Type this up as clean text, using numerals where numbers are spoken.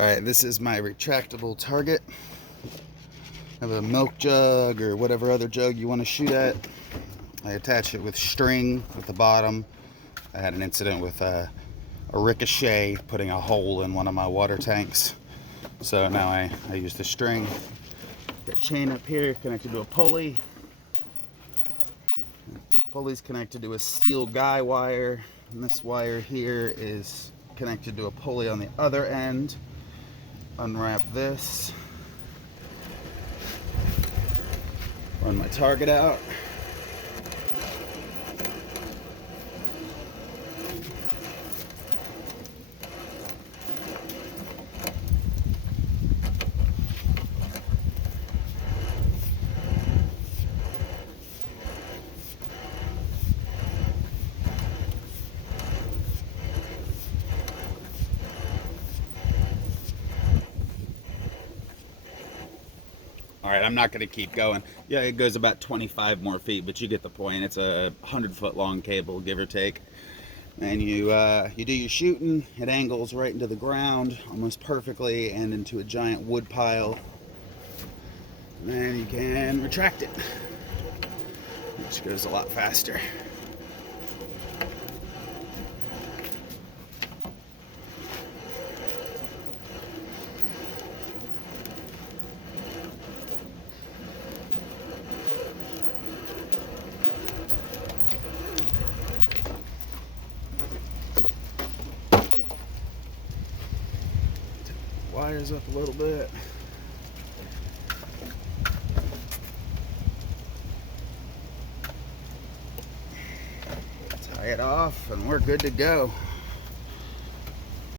Alright, this is my retractable target. I have a milk jug or whatever other jug you want to shoot at. I attach it with string at the bottom. I had an incident with a ricochet putting a hole in one of my water tanks. So now I use the string. Got chain up here connected to a pulley. Pulley's connected to a steel guy wire. And this wire here is connected to a pulley on the other end. Unwrap this. Run my target out. All right, I'm not going to keep going. Yeah, it goes about 25 more feet, but you get the point. It's a 100-foot long cable, give or take. And you do your shooting. It angles right into the ground almost perfectly and into a giant wood pile. And then you can retract it, which goes a lot faster. Wires up a little bit. Tie it off and we're good to go.